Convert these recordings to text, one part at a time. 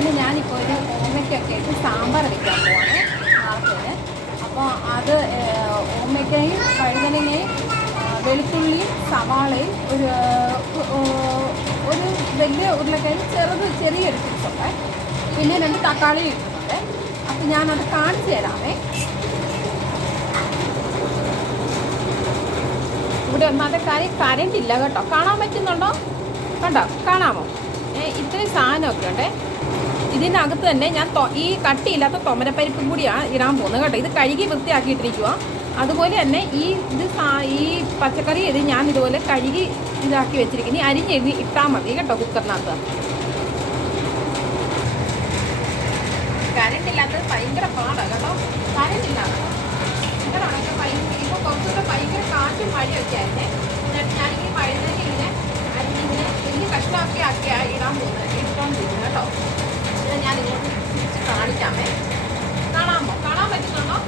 അങ്ങനെ ഞാനിപ്പോൾ ഒരു ഓമയ്ക്കൊക്കെ ഇട്ട് സാമ്പാർ വയ്ക്കാൻ പോവാണ് നാളത്തേന്. അപ്പോൾ അത് ഓമയ്ക്കയും വഴുതനങ്ങയും വെളുത്തുള്ളിയും സവാളയും ഒരു വലിയ ഉരുളക്കിഴങ്ങ് ചെറിയൊരു പീസൊക്കെ, പിന്നെ 2 തക്കാളിയും ഇട്ടിട്ടുണ്ട്. അപ്പം ഞാനത് കാണിച്ചു തരാമേ. ഇവിടെ ഒന്നാമത്തെ കാര്യം കറണ്ട് ഇല്ല കേട്ടോ. കാണാൻ പറ്റുന്നുണ്ടോ? കണ്ടോ, കാണാമോ? ഇത്രയും സാധനമൊക്കെ ഉണ്ട്. ഇതിനകത്ത് തന്നെ ഞാൻ ഈ കട്ടിയില്ലാത്ത തൊമരപ്പരിപ്പും കൂടിയാണ് ഇടാൻ പോകുന്നത് കേട്ടോ. ഇത് കഴുകി വൃത്തിയാക്കിയിട്ടിരിക്കുക. അതുപോലെ തന്നെ ഈ പച്ചക്കറി ഞാൻ ഇതുപോലെ കഴുകി ഇതാക്കി വെച്ചിരിക്കും. ഇനി അരിഞ്ഞെഴുതി ഇട്ടാൽ മതി കേട്ടോ കുക്കറിനകത്ത്. കറണ്ട് ഇല്ലാത്തത് ഭയങ്കര പാടാണ് കേട്ടോ. കറണ്ട് ഇല്ലാതെ ഇങ്ങനെയാണെങ്കിൽ ഇപ്പോൾ കുറച്ചുകൂടെ ഭയങ്കര കാറ്റും മഴയൊക്കെ ആയിരുന്നേ. ഞാനിങ്ങനെ വഴുതനങ്ങ ഇങ്ങനെ അരിഞ്ഞിങ്ങനെ വലിയ കഷ്ണമൊക്കെ ഇടാൻ ഇട്ടുകൊണ്ടിരിക്കുന്നത് കേട്ടോ. ഇത് ഞാൻ ഇങ്ങോട്ട് തിരിച്ച് കാണിക്കാമേ. കാണാൻ പറ്റുന്നുണ്ടോ?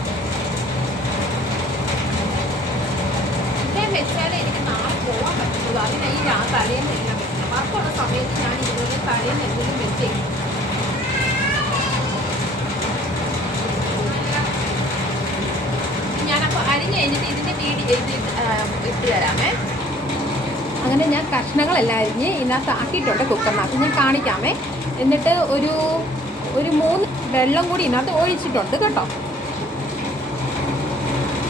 ഇത്രയും വെച്ചാലേ എനിക്ക് നാളെ പോകാൻ പറ്റുള്ളൂ. അതിന് ഈ തലേന്ന് എല്ലാം വെക്കണം. വർക്കുള്ള സമയത്ത് ഞാൻ ഇതുപോലെ തലേന്ന് എന്തെങ്കിലും വെച്ചേക്കും. ഞാനപ്പോൾ അരിഞ്ഞ് കഴിഞ്ഞിട്ട് ഇതിൻ്റെ ഇട്ട് തരാമേ. അങ്ങനെ ഞാൻ കഷ്ണങ്ങളെല്ലാം അരിഞ്ഞ് ഇതിനകത്ത് ആക്കിയിട്ടുണ്ട് കുക്കറിനകത്ത്. ഞാൻ കാണിക്കാമേ. എന്നിട്ട് ഒരു 3 വെള്ളം കൂടി ഇതിനകത്ത് ഒഴിച്ചിട്ടുണ്ട് കേട്ടോ.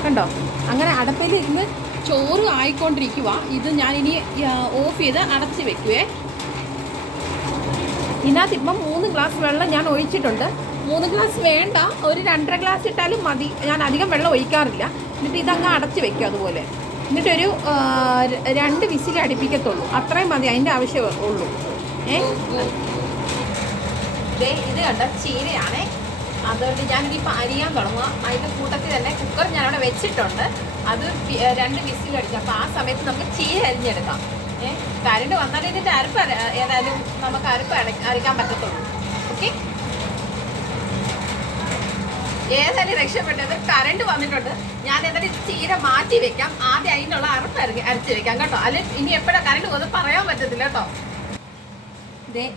കണ്ടോ, അങ്ങനെ അടപ്പിൽ ഇരുന്ന് ചോറ് ആയിക്കൊണ്ടിരിക്കുക. ഇത് ഞാനിനി ഓഫ് ചെയ്ത് അടച്ച് വെക്കുവേ. ഇതിനകത്ത് ഇപ്പം 3 ഗ്ലാസ് വെള്ളം ഞാൻ ഒഴിച്ചിട്ടുണ്ട്. 3 ഗ്ലാസ് വേണ്ട, ഒരു 2.5 ഗ്ലാസ് ഇട്ടാലും മതി. ഞാൻ അധികം വെള്ളം ഒഴിക്കാറില്ല. എന്നിട്ട് ഇതങ്ങ് അടച്ച് വെക്കും അതുപോലെ. എന്നിട്ടൊരു 2 വിസിൽ അടുപ്പിക്കത്തുള്ളൂ. അത്രയും മതി, അതിൻ്റെ ആവശ്യമേ ഉള്ളൂ. ഇത് കണ്ട ചീരയാണേ. അതുകൊണ്ട് ഞാനിതിപ്പോൾ അരിയാൻ തുടങ്ങുക. അതിൻ്റെ കൂട്ടത്തിൽ തന്നെ കുക്കർ ഞാനവിടെ വെച്ചിട്ടുണ്ട്. അത് 2 വിസിൽ അടിക്കാം. അപ്പോൾ ആ സമയത്ത് നമുക്ക് ചീര അരിഞ്ഞെടുക്കാം. കരണ്ട് വന്നാലും ഇതിൻ്റെ അരപ്പ് ഏതായാലും നമുക്ക് അരപ്പ് അരയ്ക്കാൻ പറ്റത്തുള്ളൂ. ഓക്കെ, ഏതായാലും രക്ഷപ്പെട്ടത്. കറണ്ട് വന്നിട്ടുണ്ട്. ഞാൻ എന്തായാലും ചീര മാറ്റി വെക്കാം. ആദ്യം അതിനുള്ള അരപ്പ് അരച്ച് വെക്കാം കേട്ടോ. അല്ലെങ്കിൽ ഇനി എപ്പോഴാണ് കറണ്ട് പോകുന്നത് പറയാൻ പറ്റത്തില്ല കേട്ടോ.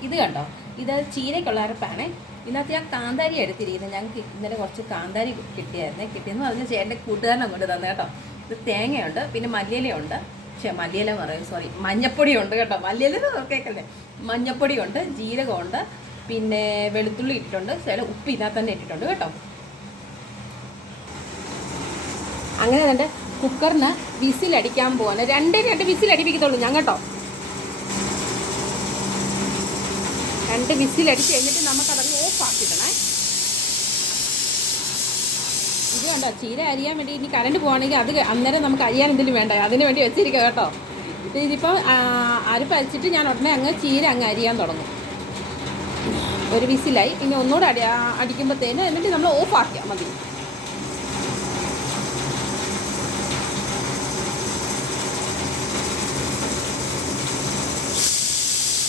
ഇത് കണ്ടോ, ഇത് ചീരയ്ക്കുള്ള അരപ്പാണ്. ഇതിനകത്ത് ഞാൻ കാന്താരി എടുത്തിരിക്കുന്നത്. ഞങ്ങൾക്ക് ഇന്നലെ കുറച്ച് കാന്താരി കിട്ടിയെന്ന് പറഞ്ഞ് ചേട്ടൻ്റെ കൂട്ടുകാരൻ അങ്ങോട്ട് തന്നെ കേട്ടോ. ഇത് തേങ്ങയുണ്ട്, പിന്നെ മല്ലിയിലയുണ്ട്. മല്ലിയില പറയും, സോറി, മഞ്ഞപ്പൊടിയുണ്ട് കേട്ടോ. മല്ലിയില കേൾക്കല്ലേ. മഞ്ഞപ്പൊടിയുണ്ട്, ജീരകമുണ്ട്, പിന്നെ വെളുത്തുള്ളി ഇട്ടിട്ടുണ്ട്, ചില ഉപ്പ് ഇതിനകത്ത് തന്നെ ഇട്ടിട്ടുണ്ട് കേട്ടോ. അങ്ങനെ തന്നെ കുക്കറിന് വിസിലടിക്കാൻ പോവാണ്. 2 വിസിലടിപ്പിക്കത്തുള്ളൂ ഞാൻ കേട്ടോ. 2 വിസിലടിച്ച് കഴിഞ്ഞിട്ട് നമുക്കതങ്ങ് ഓഫാക്കിയിടണേ. ഇത് കണ്ടോ, ചീര അരിയാൻ വേണ്ടി ഇനി കറണ്ട് പോകണമെങ്കിൽ അത് അന്നേരം നമുക്ക് അരിയാൻ എന്തെങ്കിലും വേണ്ട, അതിന് വേണ്ടി വെച്ചിരിക്കുക കേട്ടോ. ഇതിപ്പം അരപ്പ് അരിച്ചിട്ട് ഞാൻ ഉടനെ അങ്ങ് ചീര അങ്ങ് അരിയാൻ തുടങ്ങും. 1 വിസിലായി. ഇനി ഒന്നുകൂടെ അടിക്കുമ്പോഴത്തേന് എന്നിട്ട് നമ്മൾ ഓഫാക്കിയാൽ മതി.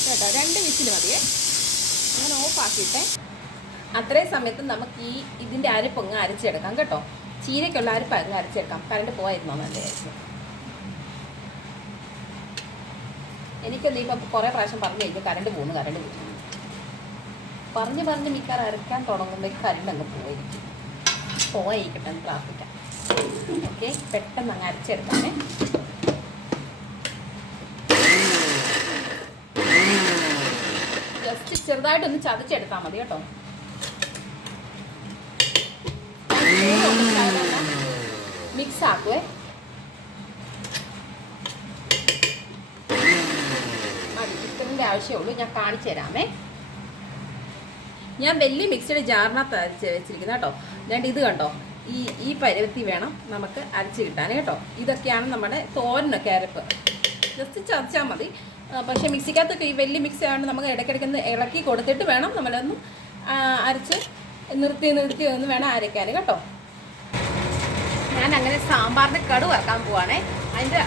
കേട്ടോ, 2 വിസിൽ മതിയേ. അങ്ങനെ ഓഫാക്കിയിട്ടെ. അത്രയും സമയത്ത് നമുക്ക് ഇതിൻ്റെ അരപ്പങ്ങ് അരച്ചെടുക്കാം കേട്ടോ. ചീരയ്ക്കുള്ള അരപ്പ് അങ്ങ് അരച്ചെടുക്കാം. കറണ്ട് പോയിരുന്നോ നല്ലതായിരിക്കും. എനിക്കൊന്നും ഇപ്പം കുറേ പ്രാവശ്യം പറഞ്ഞു കഴിഞ്ഞാൽ കറണ്ട് പോകുന്നു പറഞ്ഞ് മിക്കാർ അരയ്ക്കാൻ തുടങ്ങുമ്പോൾ കറണ്ട് അങ്ങ് പോയിരിക്കട്ടെ എന്ന് പ്രാർത്ഥിക്കാം. ഓക്കെ, പെട്ടെന്ന് അങ്ങ് അരച്ചെടുക്കാമേ. ജസ്റ്റ് ചെറുതായിട്ടൊന്ന് ചതച്ചെടുത്താൽ മതി കേട്ടോ. മിക്സ് ആക്കുവേ. മതി, ഇത്രൻ്റെ ആവശ്യമുള്ളൂ. ഞാൻ കാണിച്ചു തരാമേ. ഞാൻ വലിയ മിക്സിയുടെ ജാറിനകത്ത് അരച്ച് വെച്ചിരിക്കുന്നത് കേട്ടോ. രണ്ട് ഇത് കണ്ടോ, ഈ പരുവത്തി വേണം നമുക്ക് അരച്ച് കിട്ടാൻ കേട്ടോ. ഇതൊക്കെയാണ് നമ്മുടെ തോരനൊക്കെ അരപ്പ്. ജസ്റ്റ് ചതച്ചാൽ മതി. പക്ഷേ മിക്സിക്കകത്തൊക്കെ ഈ വലിയ മിക്സി ആയതുകൊണ്ട് നമുക്ക് ഇടയ്ക്കിടയ്ക്കൊന്ന് ഇളക്കി കൊടുത്തിട്ട് വേണം നമ്മളൊന്ന് അരച്ച് നിർത്തി ഒന്ന് വേണം അരയ്ക്കാൻ കേട്ടോ. ഞാൻ അങ്ങനെ സാമ്പാറിന് കടുക് വറക്കാൻ പോവാണേ.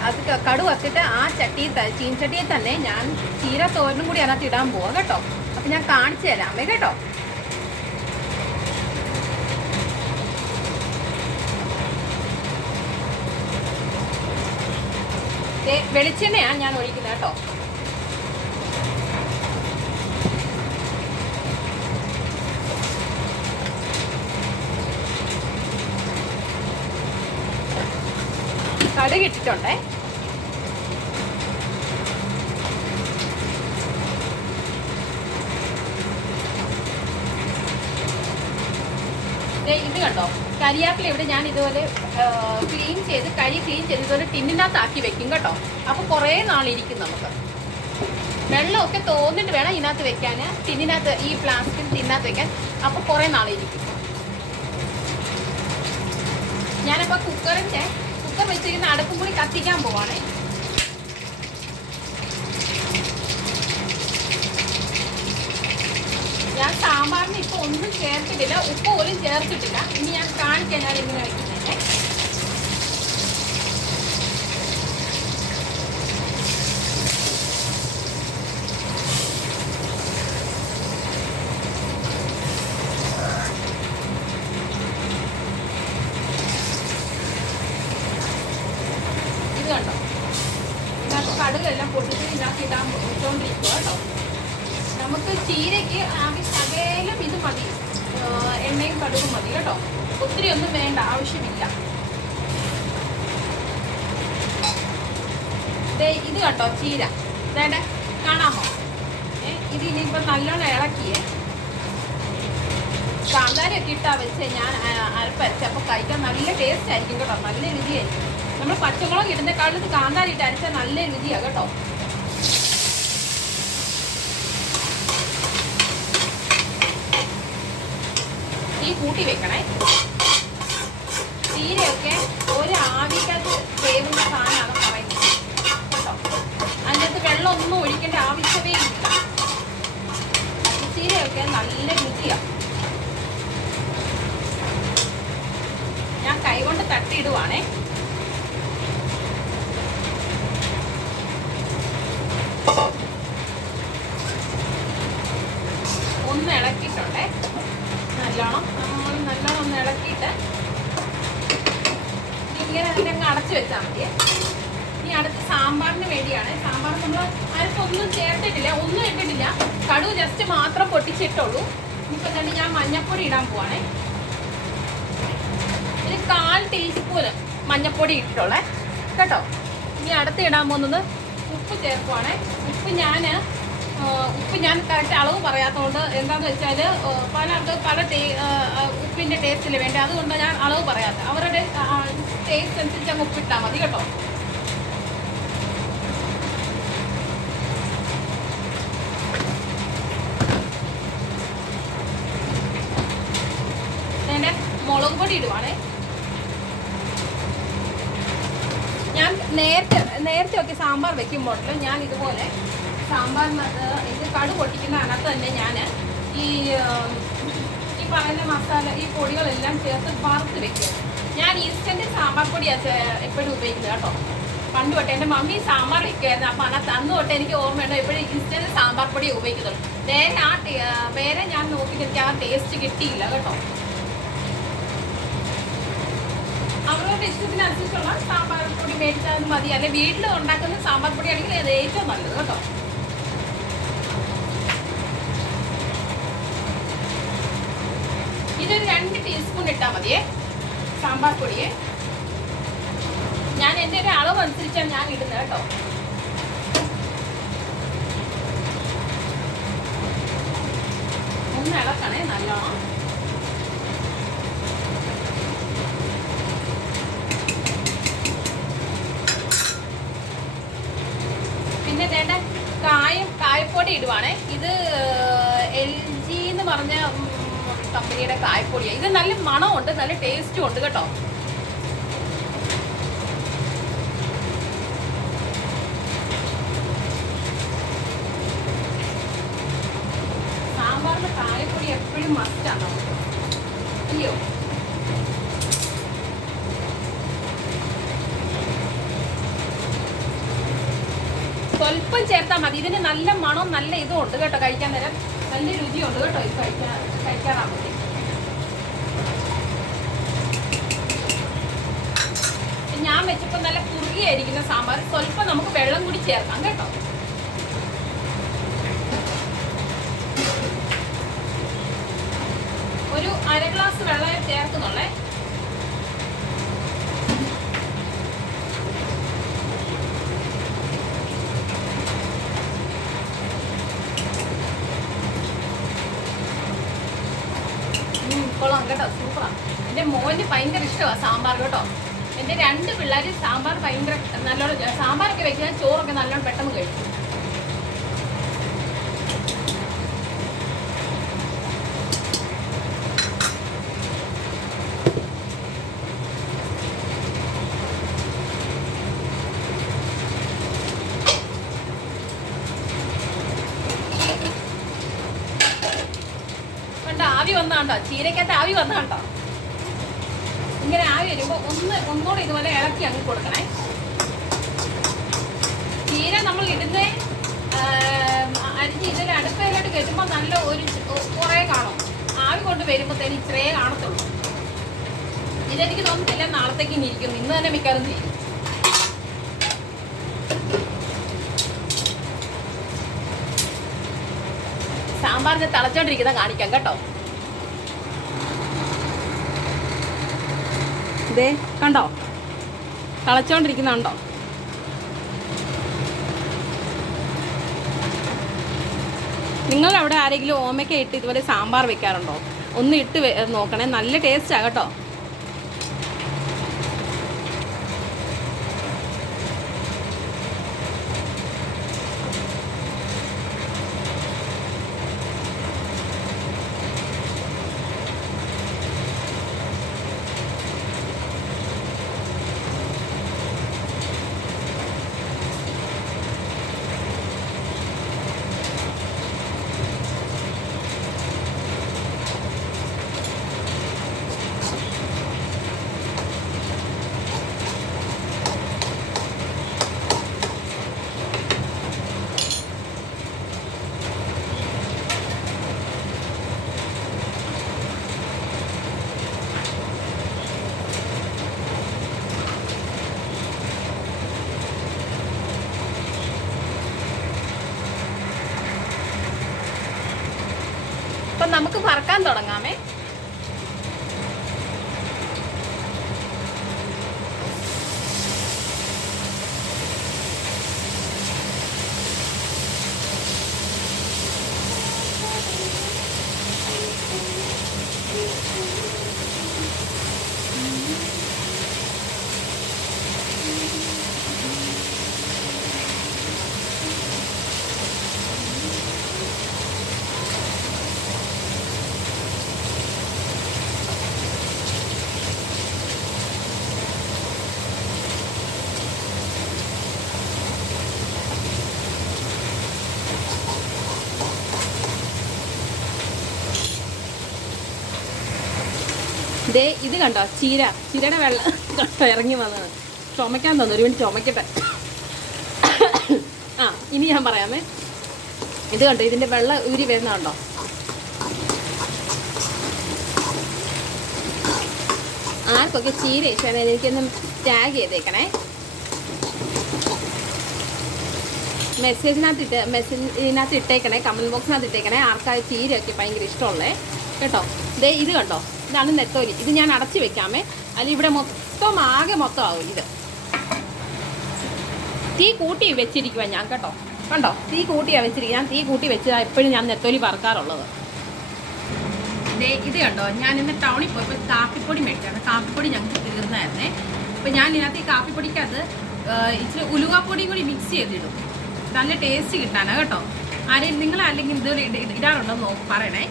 അത് കടുക് വറുത്തിട്ട് ആ ചീൻചട്ടിയിൽ തന്നെ ഞാൻ ചീര തോരനും കൂടി അതിനകത്ത് ഇടാൻ പോവാം കേട്ടോ. അപ്പം ഞാൻ കാണിച്ചു തരാമേ കേട്ടോ. വെളിച്ചെണ്ണയാണ് ഞാൻ ഒഴിക്കുന്നത് കേട്ടോ. കടുക് ഇട്ടിട്ടുണ്ടേ. ഇത് കണ്ടോ, കരിയാപ്പില ഇവിടെ ഞാൻ ഇതുപോലെ ക്ലീൻ ചെയ്ത് ഇതുപോലെ ടിന്നിനകത്താക്കി വെക്കും കേട്ടോ. അപ്പോൾ കുറേ നാളിരിക്കും നമുക്ക്. വെള്ളമൊക്കെ തോന്നിട്ട് വേണം ഇതിനകത്ത് വെക്കാൻ, ടിന്നിനകത്ത്, ഈ പ്ലാസ്റ്റിക് ടിന്നിനകത്ത് വെക്കാൻ. അപ്പോൾ കുറേ നാളിരിക്കും. ഞാനപ്പോൾ കുക്കർ വെച്ചിരിക്കുന്ന അടുപ്പും കൂടി കത്തിക്കാൻ പോവാണേ. ഞാൻ സാമ്പാറിന് ഇപ്പോൾ ഒന്നും ചേർത്തിട്ടില്ല, ഉപ്പ് പോലും ചേർത്തിട്ടില്ല. ഇനി ഞാൻ കാണിക്കാൻ ഞാൻ എങ്ങനെ വയ്ക്കുന്നതേ. ഇത് കണ്ടോ, ഇതിനകത്ത് കടുകെല്ലാം പൊട്ടിച്ച് ഇതിനകത്ത് ഇട്ടുകൊണ്ടിരിക്കുക കേട്ടോ. നമുക്ക് ചീരയ്ക്ക് ശകലം ഇത് മതി, എണ്ണയും കടുകും മതി കേട്ടോ. ഒത്തിരി ഒന്നും വേണ്ട, ആവശ്യമില്ല. ഇത് കേട്ടോ ചീര, വേണ്ട കാണാമോ? ഇത് ഇനിയിപ്പോൾ നല്ലോണം ഇളക്കിയേ. കാന്താരിയൊക്കെ ഇട്ടാ വെച്ച് ഞാൻ അരപ്പരച്ച്, അപ്പോൾ കഴിക്കാൻ നല്ല ടേസ്റ്റ് ആയിരിക്കും കേട്ടോ, നല്ല രുചിയായിരിക്കും. നമ്മൾ പച്ചമുളക് ഇടുന്നേക്കാളും ഇത് കാന്താരി ഇട്ട് അരച്ചാൽ നല്ല രുചിയാണ് കേട്ടോ. ഈ കൂട്ടി വെക്കണേ. ചീരയൊക്കെ ഒരു ആവിക്കകത്ത് വേവുന്ന സാധനമാണ് പറയുന്നത് കേട്ടോ. അതിനകത്ത് വെള്ളമൊന്നും ഒഴിക്കേണ്ട ആവശ്യമേ ഇല്ല. ചീരയൊക്കെ നല്ല രുചിയാണ്. ഞാൻ കൈകൊണ്ട് തട്ടിയിടുവാണേ. ഒന്ന് ഇളക്കിയിട്ടുണ്ടേ നല്ലോണം. നല്ലോണം ഒന്ന് ഇളക്കിയിട്ട് ഇങ്ങനെ അതിനെ അങ്ങ് അടച്ചു വെച്ചാൽ മതി. ഇനി അടുത്ത് സാമ്പാറിന് വേണ്ടിയാണ്. സാമ്പാർ നമ്മൾ അരപ്പൊന്നും ചേർത്തിട്ടില്ല, ഒന്നും ഇട്ടിട്ടില്ല. കടുക് ജസ്റ്റ് മാത്രം പൊട്ടിച്ചിട്ടുള്ളൂ. ഇനിയിപ്പോൾ തന്നെ ഞാൻ മഞ്ഞൾപ്പൊടി ഇടാൻ പോവാണേ. ഒരു 1/4 ടീസ്പൂണ് മഞ്ഞൾപ്പൊടി ഇട്ടിട്ടുള്ളേ കേട്ടോ. ഇനി അടുത്ത് ഇടാൻ പോകുന്നത് ഉപ്പ് ചേർക്കുവാണേ. ഉപ്പ് ഞാൻ കറക്റ്റ് അളവ് പറയാത്തതുകൊണ്ട്, എന്താണെന്ന് വെച്ചാൽ പലർക്ക് പല ഉപ്പിൻ്റെ ടേസ്റ്റിൽ വേണ്ടി, അതുകൊണ്ട് ഞാൻ അളവ് പറയാത്ത. അവരുടെ ടേസ്റ്റ് അനുസരിച്ച് അങ്ങ് ഉപ്പിട്ടാൽ മതി കേട്ടോ. പിന്നെ മുളക് പൊടി ഇടുവാണേ. ഞാൻ നേരത്തെ ഒക്കെ സാമ്പാർ വെക്കുമ്പോൾ ഞാൻ ഇതുപോലെ സാമ്പാറിനകത്ത് ഇത് കടു പൊട്ടിക്കുന്ന അതിനകത്ത് തന്നെ ഞാൻ ഈ പറയുന്ന മസാല, ഈ പൊടികളെല്ലാം ചേർത്ത് വറുത്ത് വെക്കും. ഞാൻ ഇൻസ്റ്റൻറ്റ് സാമ്പാർ പൊടിയാണ് എപ്പോഴും ഉപയോഗിക്കുന്നത് കേട്ടോ. പണ്ട് തൊട്ട് എൻ്റെ മമ്മി സാമ്പാർ വെക്കുമായിരുന്നു. അപ്പോൾ അതിനകത്ത് അന്ന് തൊട്ട് എനിക്ക് ഓർമ്മയുണ്ടോ എപ്പോഴും ഇൻസ്റ്റൻറ്റ് സാമ്പാർ പൊടി ഉപയോഗിക്കുന്നുള്ളൂ. വേറെ ഞാൻ നോക്കിയിട്ട് എനിക്ക് ആ ടേസ്റ്റ് കിട്ടിയില്ല കേട്ടോ. അവരുടെ ഇഷ്ടത്തിനനുസരിച്ചുള്ള സാമ്പാർ പൊടി മേടിച്ചാൽ മതി. അല്ലെങ്കിൽ വീട്ടിൽ ഉണ്ടാക്കുന്ന സാമ്പാർ പൊടിയാണെങ്കിൽ അത് ഏറ്റവും നല്ലത് കേട്ടോ. ഇതൊരു 2 ടീസ്പൂൺ ഇട്ടാൽ മതിയേ സാമ്പാർ പൊടിയെ. ഞാൻ എൻ്റെ ഒരു അളവ് അനുസരിച്ചാണ് ഞാൻ ഇടുന്നത് കേട്ടോ. ഒന്ന് ഇളക്കണേ നല്ലോണം. പിന്നെ വേണ്ട കായപ്പൊടി ഇടുവാണേ. ഇത് LG എന്ന് പറഞ്ഞ കമ്പനിയുടെ കായപ്പൊടിയാണ്. ഇത് നല്ല മണമുണ്ട്, നല്ല ടേസ്റ്റും ഉണ്ട് കേട്ടോ. സാമ്പാറിന് കായപ്പൊടി എപ്പോഴും മസ്റ്റാണ് നമുക്ക്, അയ്യോ. സ്വല്പം ചേർത്താൽ മതി. ഇതിന് നല്ല മണം, നല്ല ഇതും ഉണ്ട് കേട്ടോ. കഴിക്കാൻ നേരം നല്ല രുചിയുണ്ട് കേട്ടോ. ഇത് കഴിക്കാറാകുമ്പോൾ ഞാൻ വെച്ചപ്പോൾ നല്ല കുറുകിയായിരിക്കുന്ന സാമ്പാർ. സ്വല്പം നമുക്ക് വെള്ളം കൂടി ചേർക്കാം കേട്ടോ. ഒരു 1/2 ഗ്ലാസ് വെള്ളം ചേർക്കുന്നുള്ളേ. കൊള്ളാം കേട്ടോ, സൂപ്പറാണ്. എൻ്റെ മോന് ഭയങ്കര ഇഷ്ടമാണ് സാമ്പാർ കേട്ടോ. എൻ്റെ 2 പിള്ളേർ സാമ്പാർ ഭയങ്കര നല്ലോണം, സാമ്പാറൊക്കെ വെച്ചാൽ ചോറൊക്കെ നല്ലോണം പെട്ടെന്ന് കഴിക്കും. ആവി വന്നാണ്ടോ, ചീരക്കകത്ത് ആവി വന്നാണ്ടോ. ഇങ്ങനെ ആവി വരുമ്പോൾ ഒന്നുകൂടെ ഇതുപോലെ ഇളക്കി അങ്ങ് കൊടുക്കണേ. ചീര നമ്മൾ ഇടുന്നേ അരിഞ്ഞ് ഇതിൽ അടുപ്പയിലോട്ട് കയറ്റുമ്പോൾ നല്ല കുറേ കാണും. ആവി കൊണ്ട് വരുമ്പോഴത്തേന് ഇത്രയേ കാണത്തുള്ളൂ. ഇതെനിക്ക് തോന്നുന്നില്ല നാളത്തേക്ക് ഇനി ഇരിക്കും, ഇന്ന് തന്നെ മിക്കവാറും ചെയ്യും. സാമ്പാറിന് തിളച്ചോണ്ടിരിക്കുന്ന കാണിക്കാം കേട്ടോ. ഇതേ കണ്ടോ, തിളച്ചോണ്ടിരിക്കുന്നുണ്ടോ? നിങ്ങളവിടെ ആരെങ്കിലും ഓമയ്ക്ക ഇട്ട് ഇതുപോലെ സാമ്പാർ വെക്കാറുണ്ടോ? ഒന്ന് ഇട്ട് നോക്കണേ, നല്ല ടേസ്റ്റാണ് കേട്ടോ. അപ്പം നമുക്ക് വറക്കാൻ തുടങ്ങാമേ. ദേ ഇത് കണ്ടോ, ചീരയുടെ വെള്ളം ഇറങ്ങി വന്നത്. ചുമയ്ക്കാൻ തോന്നുന്നു, ഒരു മിനിറ്റ് ചുമക്കട്ടെ. ആ ഇനി ഞാൻ പറയാമേ. ഇത് കണ്ടോ, ഇതിൻ്റെ വെള്ളം ഊരി വരുന്നുണ്ടോ? ആർക്കൊക്കെ ചീര ഇഷ്ടമാണ് എനിക്കൊന്നും ടാഗ് ചെയ്തേക്കണേ. മെസ്സേജിനകത്ത് ഇട്ടേക്കണേ, കമൻറ്റ് ബോക്സിനകത്ത് ഇട്ടേക്കണേ ആർക്കാ ചീരയൊക്കെ ഭയങ്കര ഇഷ്ടമുള്ളേ കേട്ടോ. ദേ ഇത് കണ്ടോ, ഇതാണ് നെത്തോലി. ഇത് ഞാൻ അടച്ച് വെക്കാമേ, അല്ലെങ്കിൽ ഇവിടെ ആകെ മൊത്തം ആവും. ഇത് തീ കൂട്ടി വെച്ചിരിക്കുക ഞാൻ കേട്ടോ. കണ്ടോ, തീ കൂട്ടിയാണ് വെച്ചിരിക്കുക. ഞാൻ തീ കൂട്ടി വെച്ചതാണ് എപ്പോഴും ഞാൻ നെത്തോലി വറുക്കാറുള്ളത്. ഇത് കണ്ടോ, ഞാൻ ഇന്ന് ടൗണിൽ പോയപ്പോൾ കാപ്പിപ്പൊടി മേടിച്ചാണ്. കാപ്പിപ്പൊടി ഞങ്ങൾക്ക് തീർന്നായിരുന്നേ. അപ്പോൾ ഞാൻ ഇതിനകത്ത് ഈ കാപ്പിപ്പൊടിക്കകത്ത് ഇച്ചിരി ഉലുവാപ്പൊടി കൂടി മിക്സ് ചെയ്തിടും, നല്ല ടേസ്റ്റ് കിട്ടാനാണ് കേട്ടോ. ആരെയും നിങ്ങൾ അല്ലെങ്കിൽ ഇതുപോലെ ഇടാറുണ്ടോ പറയണേ.